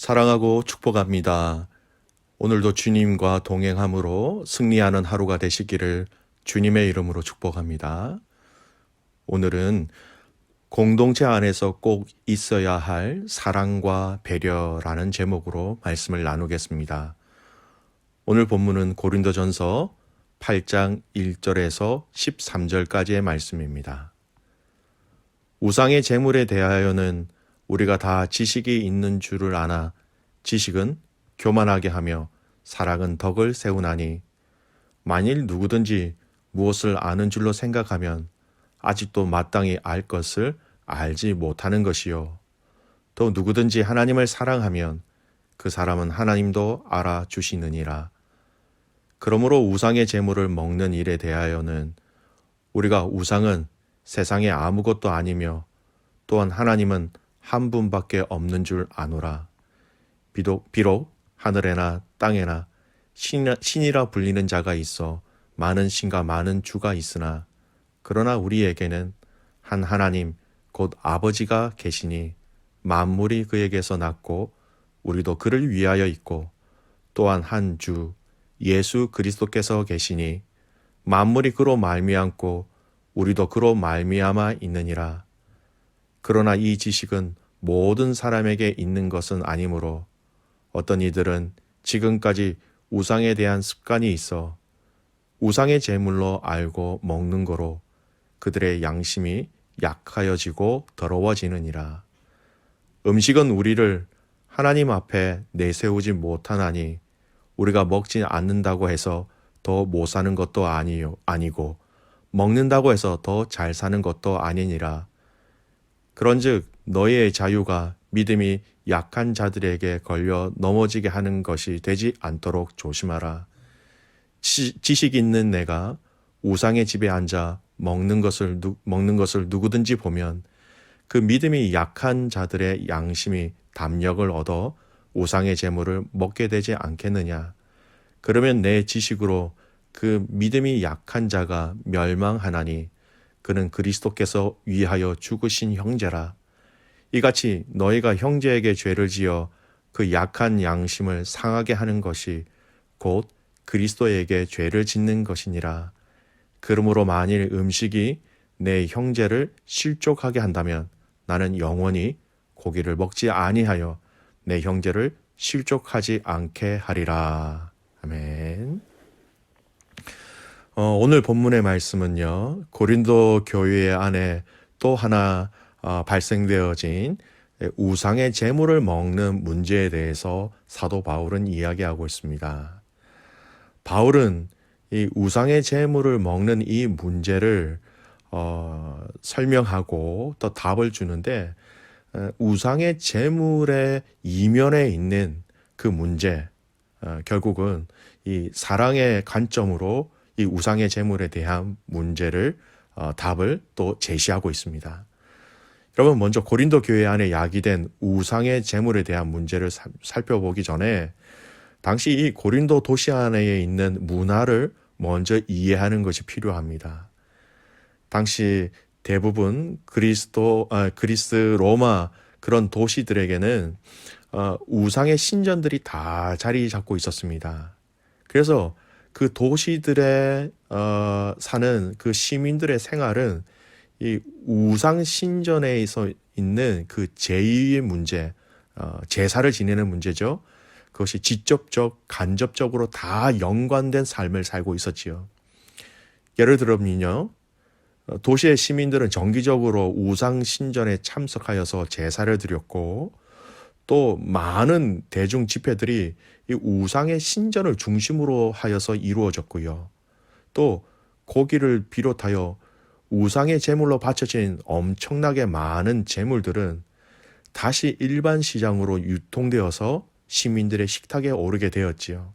사랑하고 축복합니다. 오늘도 주님과 동행함으로 승리하는 하루가 되시기를 주님의 이름으로 축복합니다. 오늘은 공동체 안에서 꼭 있어야 할 사랑과 배려라는 제목으로 말씀을 나누겠습니다. 오늘 본문은 고린도전서 8장 1절에서 13절까지의 말씀입니다. 우상의 제물에 대하여는 우리가 다 지식이 있는 줄을 아나 지식은 교만하게 하며 사랑은 덕을 세우나니 만일 누구든지 무엇을 아는 줄로 생각하면 아직도 마땅히 알 것을 알지 못하는 것이요. 또 누구든지 하나님을 사랑하면 그 사람은 하나님도 알아주시느니라. 그러므로 우상의 제물을 먹는 일에 대하여는 우리가 우상은 세상에 아무것도 아니며 또한 하나님은 한 분밖에 없는 줄 아노라. 비록 하늘에나 땅에나 신이라 불리는 자가 있어 많은 신과 많은 주가 있으나 그러나 우리에게는 한 하나님 곧 아버지가 계시니 만물이 그에게서 났고 우리도 그를 위하여 있고 또한 한 주 예수 그리스도께서 계시니 만물이 그로 말미암고 우리도 그로 말미암아 있느니라. 그러나 이 지식은 모든 사람에게 있는 것은 아니므로 어떤 이들은 지금까지 우상에 대한 습관이 있어 우상의 제물로 알고 먹는 거로 그들의 양심이 약하여지고 더러워지느니라. 음식은 우리를 하나님 앞에 내세우지 못하나니 우리가 먹지 않는다고 해서 더 못 사는 것도 아니고 먹는다고 해서 더 잘 사는 것도 아니니라. 그런즉 너희의 자유가 믿음이 약한 자들에게 걸려 넘어지게 하는 것이 되지 않도록 조심하라. 지식 있는 내가 우상의 집에 앉아 먹는 것을 누구든지 보면 그 믿음이 약한 자들의 양심이 담력을 얻어 우상의 제물을 먹게 되지 않겠느냐. 그러면 내 지식으로 그 믿음이 약한 자가 멸망하나니 그는 그리스도께서 위하여 죽으신 형제라. 이같이 너희가 형제에게 죄를 지어 그 약한 양심을 상하게 하는 것이 곧 그리스도에게 죄를 짓는 것이니라. 그러므로 만일 음식이 내 형제를 실족하게 한다면 나는 영원히 고기를 먹지 아니하여 내 형제를 실족하지 않게 하리라. 아멘. 오늘 본문의 말씀은요, 고린도 교회 안에 또 하나 발생되어진 우상의 제물을 먹는 문제에 대해서 사도 바울은 이야기하고 있습니다. 바울은 이 우상의 제물을 먹는 이 문제를 설명하고 또 답을 주는데, 우상의 제물의 이면에 있는 그 문제, 결국은 이 사랑의 관점으로 이 우상의 제물에 대한 문제를 답을 또 제시하고 있습니다. 여러분, 먼저 고린도 교회 안에 야기된 우상의 제물에 대한 문제를 살펴보기 전에 당시 이 고린도 도시 안에 있는 문화를 먼저 이해하는 것이 필요합니다. 당시 대부분 그리스, 로마 그런 도시들에게는 우상의 신전들이 다 자리 잡고 있었습니다. 그래서 그 도시들에 사는 그 시민들의 생활은 이 우상 신전에서 있는 그 제의의 문제, 제사를 지내는 문제죠. 그것이 직접적, 간접적으로 다 연관된 삶을 살고 있었지요. 예를 들면요, 도시의 시민들은 정기적으로 우상 신전에 참석하여서 제사를 드렸고, 또 많은 대중 집회들이 이 우상의 신전을 중심으로 하여서 이루어졌고요. 또 고기를 비롯하여 우상의 제물로 바쳐진 엄청나게 많은 제물들은 다시 일반 시장으로 유통되어서 시민들의 식탁에 오르게 되었지요.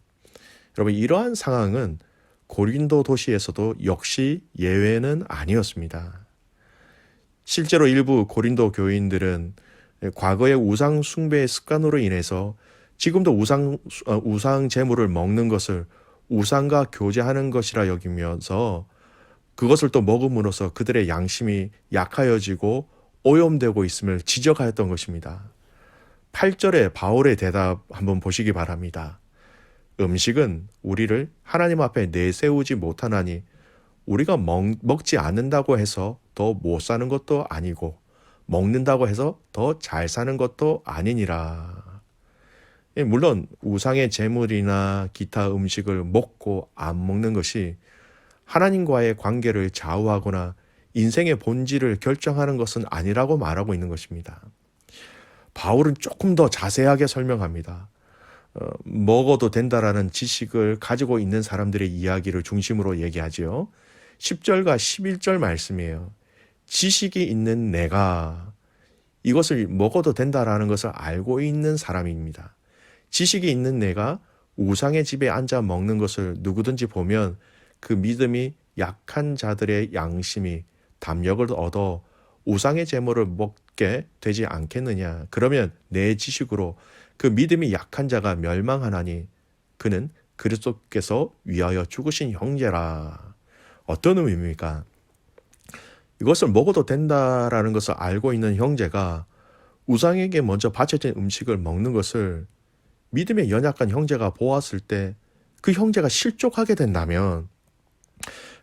여러분, 이러한 상황은 고린도 도시에서도 역시 예외는 아니었습니다. 실제로 일부 고린도 교인들은 과거의 우상 숭배의 습관으로 인해서 지금도 우상 제물을 먹는 것을 우상과 교제하는 것이라 여기면서 그것을 또 먹음으로써 그들의 양심이 약하여지고 오염되고 있음을 지적하였던 것입니다. 8절의 바울의 대답 한번 보시기 바랍니다. 음식은 우리를 하나님 앞에 내세우지 못하나니 우리가 먹지 않는다고 해서 더 못 사는 것도 아니고 먹는다고 해서 더 잘 사는 것도 아니니라. 물론 우상의 제물이나 기타 음식을 먹고 안 먹는 것이 하나님과의 관계를 좌우하거나 인생의 본질을 결정하는 것은 아니라고 말하고 있는 것입니다. 바울은 조금 더 자세하게 설명합니다. 먹어도 된다라는 지식을 가지고 있는 사람들의 이야기를 중심으로 얘기하지요. 10절과 11절 말씀이에요. 지식이 있는 내가 이것을 먹어도 된다라는 것을 알고 있는 사람입니다. 지식이 있는 내가 우상의 집에 앉아 먹는 것을 누구든지 보면 그 믿음이 약한 자들의 양심이 담력을 얻어 우상의 제물을 먹게 되지 않겠느냐. 그러면 내 지식으로 그 믿음이 약한 자가 멸망하나니 그는 그리스도께서 위하여 죽으신 형제라. 어떤 의미입니까? 이것을 먹어도 된다라는 것을 알고 있는 형제가 우상에게 먼저 바쳐진 음식을 먹는 것을 믿음의 연약한 형제가 보았을 때 그 형제가 실족하게 된다면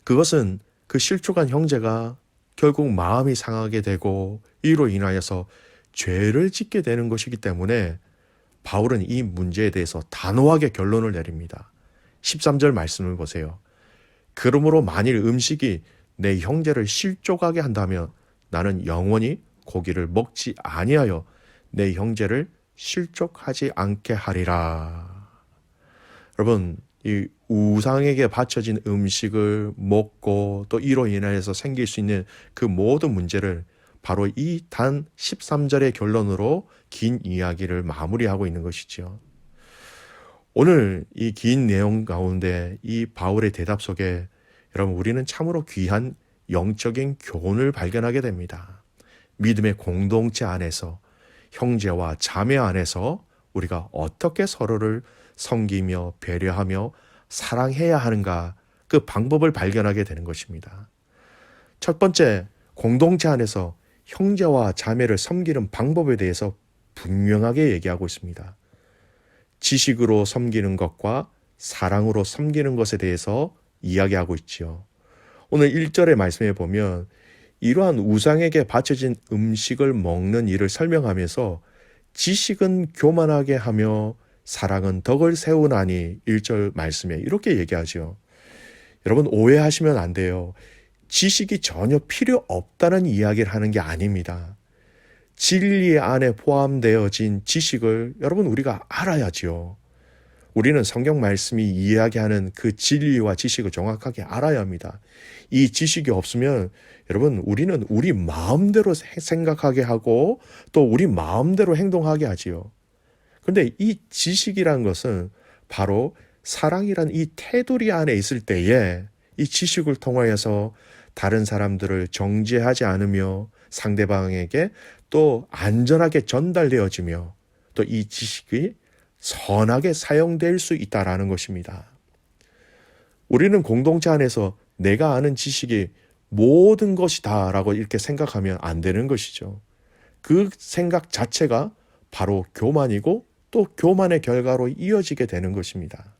그것은 그 실족한 형제가 결국 마음이 상하게 되고 이로 인하여서 죄를 짓게 되는 것이기 때문에 바울은 이 문제에 대해서 단호하게 결론을 내립니다. 13절 말씀을 보세요. 그러므로 만일 음식이 내 형제를 실족하게 한다면 나는 영원히 고기를 먹지 아니하여 내 형제를 실족하지 않게 하리라. 여러분, 이 우상에게 바쳐진 음식을 먹고 또 이로 인하여서 생길 수 있는 그 모든 문제를 바로 이 단 13절의 결론으로 긴 이야기를 마무리하고 있는 것이죠. 오늘 이 긴 내용 가운데 이 바울의 대답 속에 여러분 우리는 참으로 귀한 영적인 교훈을 발견하게 됩니다. 믿음의 공동체 안에서 형제와 자매 안에서 우리가 어떻게 서로를 섬기며 배려하며 사랑해야 하는가 그 방법을 발견하게 되는 것입니다. 첫 번째, 공동체 안에서 형제와 자매를 섬기는 방법에 대해서 분명하게 얘기하고 있습니다. 지식으로 섬기는 것과 사랑으로 섬기는 것에 대해서 이야기하고 있지요. 오늘 1절의 말씀에 보면 이러한 우상에게 바쳐진 음식을 먹는 일을 설명하면서 지식은 교만하게 하며 사랑은 덕을 세우나니 1절 말씀에 이렇게 얘기하죠. 여러분 오해하시면 안 돼요. 지식이 전혀 필요 없다는 이야기를 하는 게 아닙니다. 진리 안에 포함되어진 지식을 여러분 우리가 알아야지요. 우리는 성경 말씀이 이야기하는 그 진리와 지식을 정확하게 알아야 합니다. 이 지식이 없으면 여러분 우리는 우리 마음대로 생각하게 하고 또 우리 마음대로 행동하게 하지요. 그런데 이 지식이란 것은 바로 사랑이란 이 테두리 안에 있을 때에 이 지식을 통하여서 다른 사람들을 정죄하지 않으며 상대방에게 또 안전하게 전달되어지며 또 이 지식이 선하게 사용될 수 있다라는 것입니다. 우리는 공동체 안에서 내가 아는 지식이 모든 것이다라고 이렇게 생각하면 안 되는 것이죠. 그 생각 자체가 바로 교만이고 또 교만의 결과로 이어지게 되는 것입니다.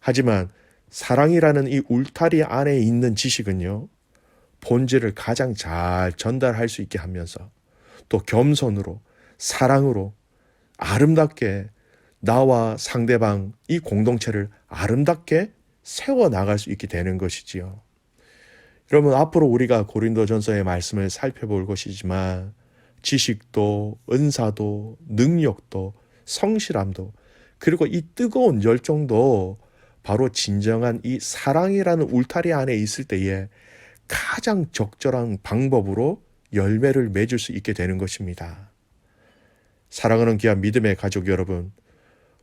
하지만 사랑이라는 이 울타리 안에 있는 지식은요, 본질을 가장 잘 전달할 수 있게 하면서 또 겸손으로 사랑으로 아름답게 나와 상대방 이 공동체를 아름답게 세워나갈 수 있게 되는 것이지요. 여러분 앞으로 우리가 고린도전서의 말씀을 살펴볼 것이지만 지식도 은사도 능력도 성실함도 그리고 이 뜨거운 열정도 바로 진정한 이 사랑이라는 울타리 안에 있을 때에 가장 적절한 방법으로 열매를 맺을 수 있게 되는 것입니다. 사랑하는 귀한 믿음의 가족 여러분,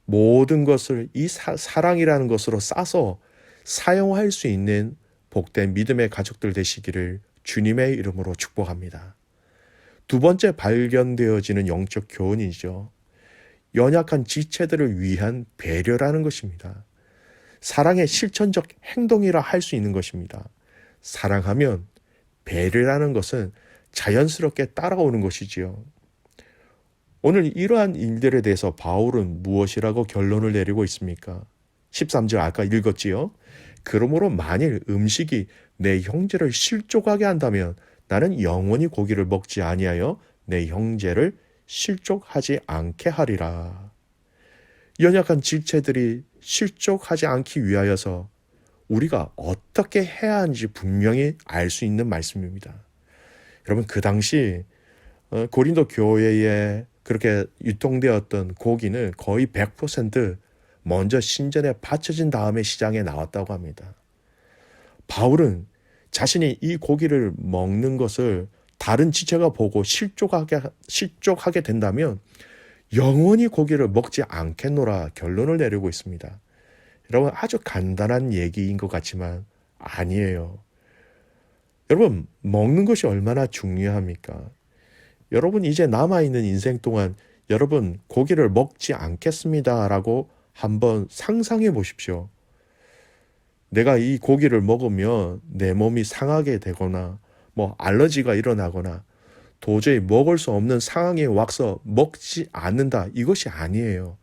모든 것을 이 사랑이라는 것으로 싸서 사용할 수 있는 복된 믿음의 가족들 되시기를 주님의 이름으로 축복합니다. 두 번째 발견되어지는 영적 교훈이죠. 연약한 지체들을 위한 배려라는 것입니다. 사랑의 실천적 행동이라 할 수 있는 것입니다. 사랑하면 배려라는 것은 자연스럽게 따라오는 것이지요. 오늘 이러한 일들에 대해서 바울은 무엇이라고 결론을 내리고 있습니까? 13절 아까 읽었지요? 그러므로 만일 음식이 내 형제를 실족하게 한다면 나는 영원히 고기를 먹지 아니하여 내 형제를 실족하지 않게 하리라. 연약한 지체들이 실족하지 않기 위하여서 우리가 어떻게 해야 하는지 분명히 알 수 있는 말씀입니다. 여러분, 그 당시 고린도 교회에 그렇게 유통되었던 고기는 거의 100% 먼저 신전에 바쳐진 다음에 시장에 나왔다고 합니다. 바울은 자신이 이 고기를 먹는 것을 다른 지체가 보고 실족하게 된다면 영원히 고기를 먹지 않겠노라 결론을 내리고 있습니다. 여러분, 아주 간단한 얘기인 것 같지만 아니에요. 여러분, 먹는 것이 얼마나 중요합니까? 여러분, 이제 남아있는 인생 동안 여러분 고기를 먹지 않겠습니다라고 한번 상상해 보십시오. 내가 이 고기를 먹으면 내 몸이 상하게 되거나 알러지가 일어나거나 도저히 먹을 수 없는 상황에 와서 먹지 않는다. 이것이 아니에요.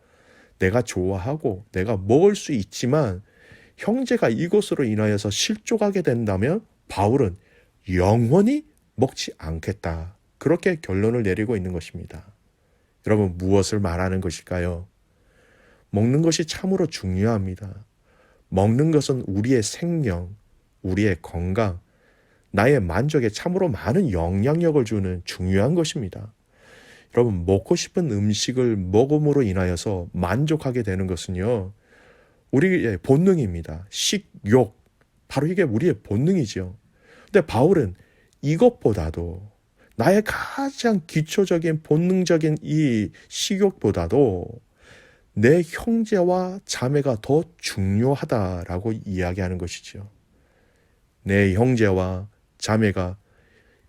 내가 좋아하고 내가 먹을 수 있지만 형제가 이것으로 인하여서 실족하게 된다면 바울은 영원히 먹지 않겠다. 그렇게 결론을 내리고 있는 것입니다. 여러분, 무엇을 말하는 것일까요? 먹는 것이 참으로 중요합니다. 먹는 것은 우리의 생명, 우리의 건강, 나의 만족에 참으로 많은 영향력을 주는 중요한 것입니다. 여러분, 먹고 싶은 음식을 먹음으로 인하여서 만족하게 되는 것은요, 우리의 본능입니다. 식욕, 바로 이게 우리의 본능이죠. 근데 바울은 이것보다도 나의 가장 기초적인 본능적인 이 식욕보다도 내 형제와 자매가 더 중요하다라고 이야기하는 것이죠. 내 형제와 자매가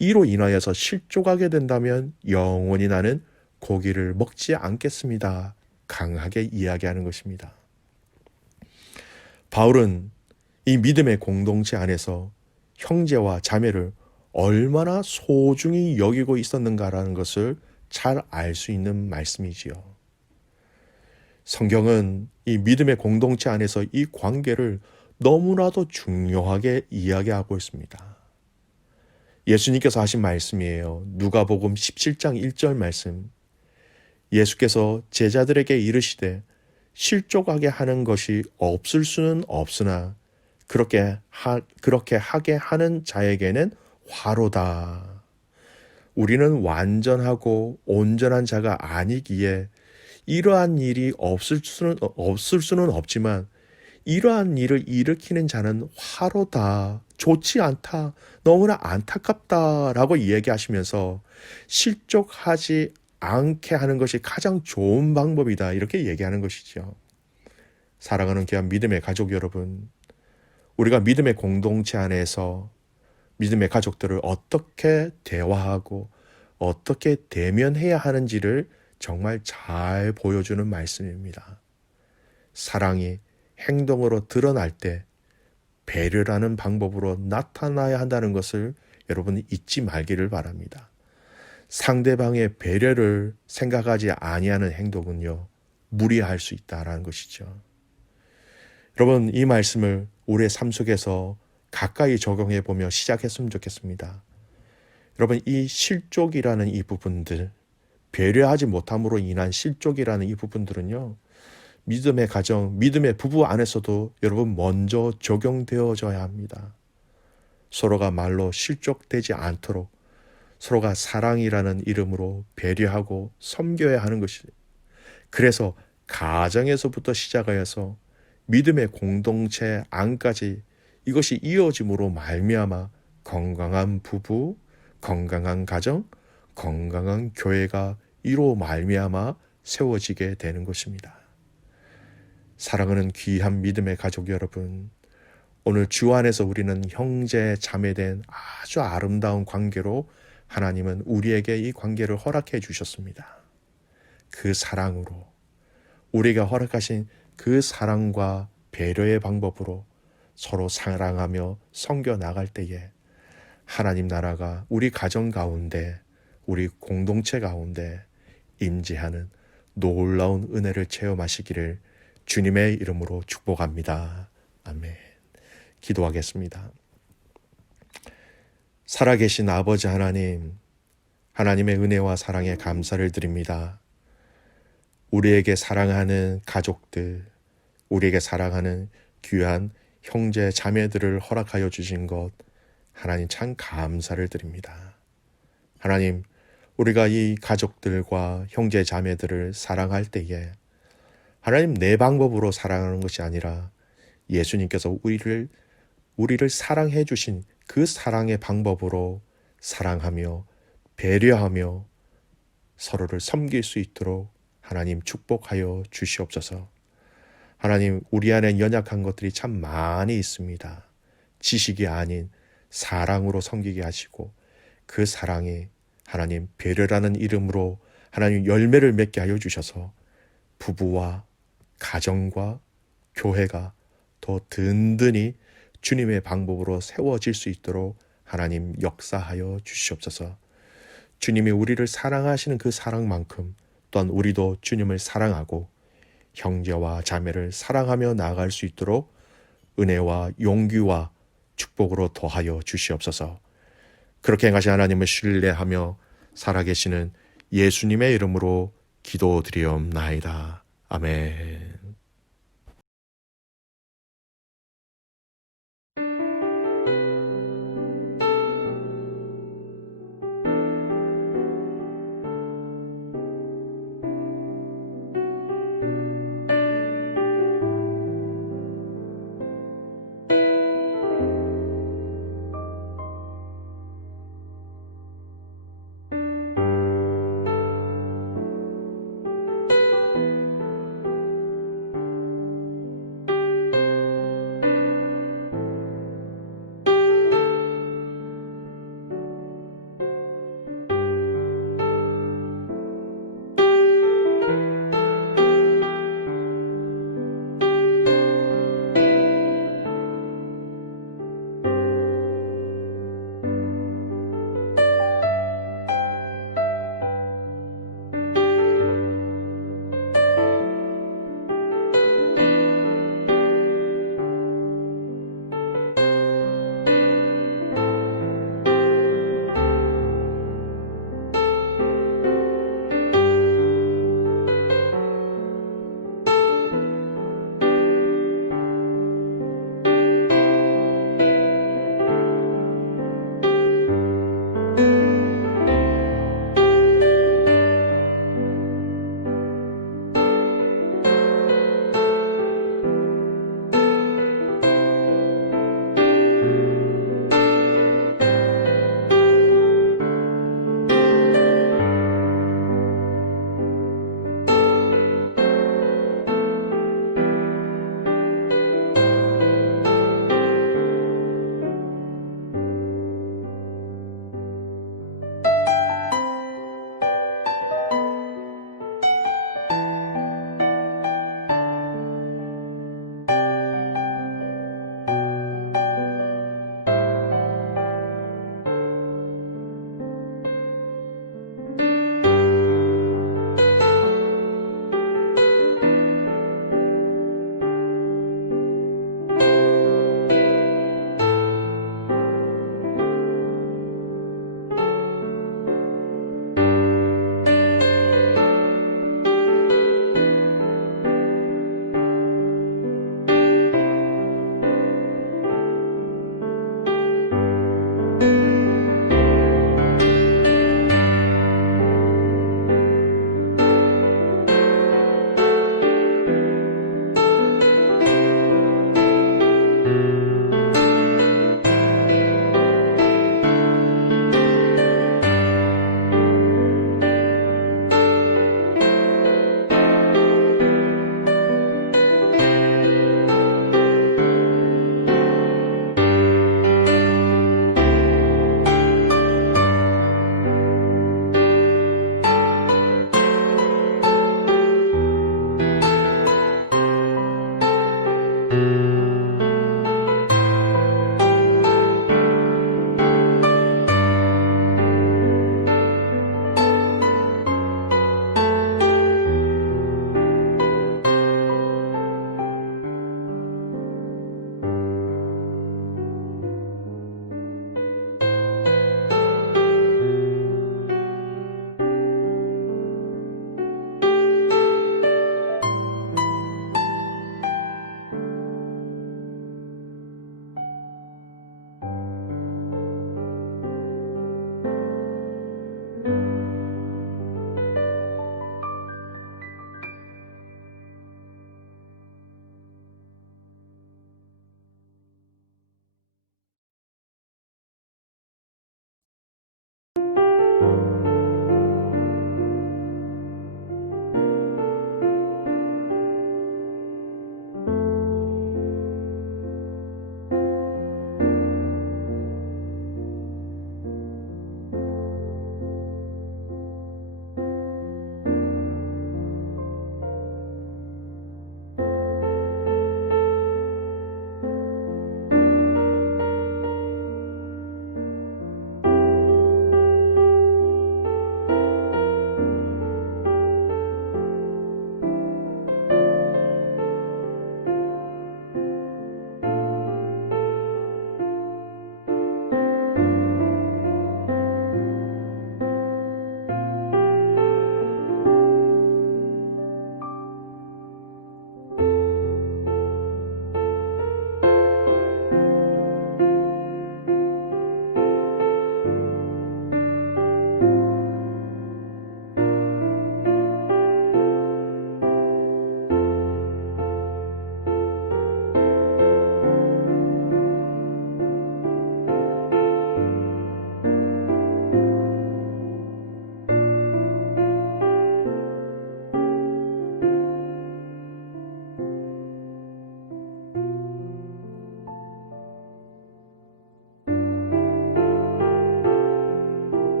이로 인하여서 실족하게 된다면 영원히 나는 고기를 먹지 않겠습니다. 강하게 이야기하는 것입니다. 바울은 이 믿음의 공동체 안에서 형제와 자매를 얼마나 소중히 여기고 있었는가라는 것을 잘 알 수 있는 말씀이지요. 성경은 이 믿음의 공동체 안에서 이 관계를 너무나도 중요하게 이야기하고 있습니다. 예수님께서 하신 말씀이에요. 누가복음 17장 1절 말씀. 예수께서 제자들에게 이르시되 실족하게 하는 것이 없을 수는 없으나 그렇게 하게 하는 자에게는 화로다. 우리는 완전하고 온전한 자가 아니기에 이러한 일이 없을 수는 없지만 이러한 일을 일으키는 자는 화로다. 좋지 않다. 너무나 안타깝다라고 얘기하시면서 실족하지 않게 하는 것이 가장 좋은 방법이다. 이렇게 얘기하는 것이죠. 사랑하는 귀한 믿음의 가족 여러분, 우리가 믿음의 공동체 안에서 믿음의 가족들을 어떻게 대화하고 어떻게 대면해야 하는지를 정말 잘 보여주는 말씀입니다. 사랑이 행동으로 드러날 때 배려라는 방법으로 나타나야 한다는 것을 여러분이 잊지 말기를 바랍니다. 상대방의 배려를 생각하지 아니하는 행동은요, 무리할 수 있다라는 것이죠. 여러분, 이 말씀을 우리의 삶 속에서 가까이 적용해 보며 시작했으면 좋겠습니다. 여러분, 이 실족이라는 이 부분들, 배려하지 못함으로 인한 실족이라는 이 부분들은요, 믿음의 가정, 믿음의 부부 안에서도 여러분 먼저 적용되어져야 합니다. 서로가 말로 실족되지 않도록 서로가 사랑이라는 이름으로 배려하고 섬겨야 하는 것이, 그래서 가정에서부터 시작하여서 믿음의 공동체 안까지 이것이 이어짐으로 말미암아 건강한 부부, 건강한 가정, 건강한 교회가 이로 말미암아 세워지게 되는 것입니다. 사랑하는 귀한 믿음의 가족 여러분, 오늘 주 안에서 우리는 형제 자매된 아주 아름다운 관계로 하나님은 우리에게 이 관계를 허락해 주셨습니다. 그 사랑으로, 우리가 허락하신 그 사랑과 배려의 방법으로 서로 사랑하며 섬겨 나갈 때에 하나님 나라가 우리 가정 가운데, 우리 공동체 가운데 임재하는 놀라운 은혜를 체험하시기를 주님의 이름으로 축복합니다. 아멘. 기도하겠습니다. 살아계신 아버지 하나님, 하나님의 은혜와 사랑에 감사를 드립니다. 우리에게 사랑하는 가족들, 우리에게 사랑하는 귀한 형제 자매들을 허락하여 주신 것 하나님 참 감사를 드립니다. 하나님, 우리가 이 가족들과 형제 자매들을 사랑할 때에 하나님 내 방법으로 사랑하는 것이 아니라 예수님께서 우리를 사랑해 주신 그 사랑의 방법으로 사랑하며 배려하며 서로를 섬길 수 있도록 하나님 축복하여 주시옵소서. 하나님, 우리 안에 연약한 것들이 참 많이 있습니다. 지식이 아닌 사랑으로 섬기게 하시고 그 사랑이 하나님 배려라는 이름으로 하나님 열매를 맺게 하여 주셔서 부부와 가정과 교회가 더 든든히 주님의 방법으로 세워질 수 있도록 하나님 역사하여 주시옵소서. 주님이 우리를 사랑하시는 그 사랑만큼 또한 우리도 주님을 사랑하고 형제와 자매를 사랑하며 나아갈 수 있도록 은혜와 용기와 축복으로 더하여 주시옵소서. 그렇게 행하신 하나님을 신뢰하며 살아계시는 예수님의 이름으로 기도드리옵나이다. 아멘.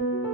you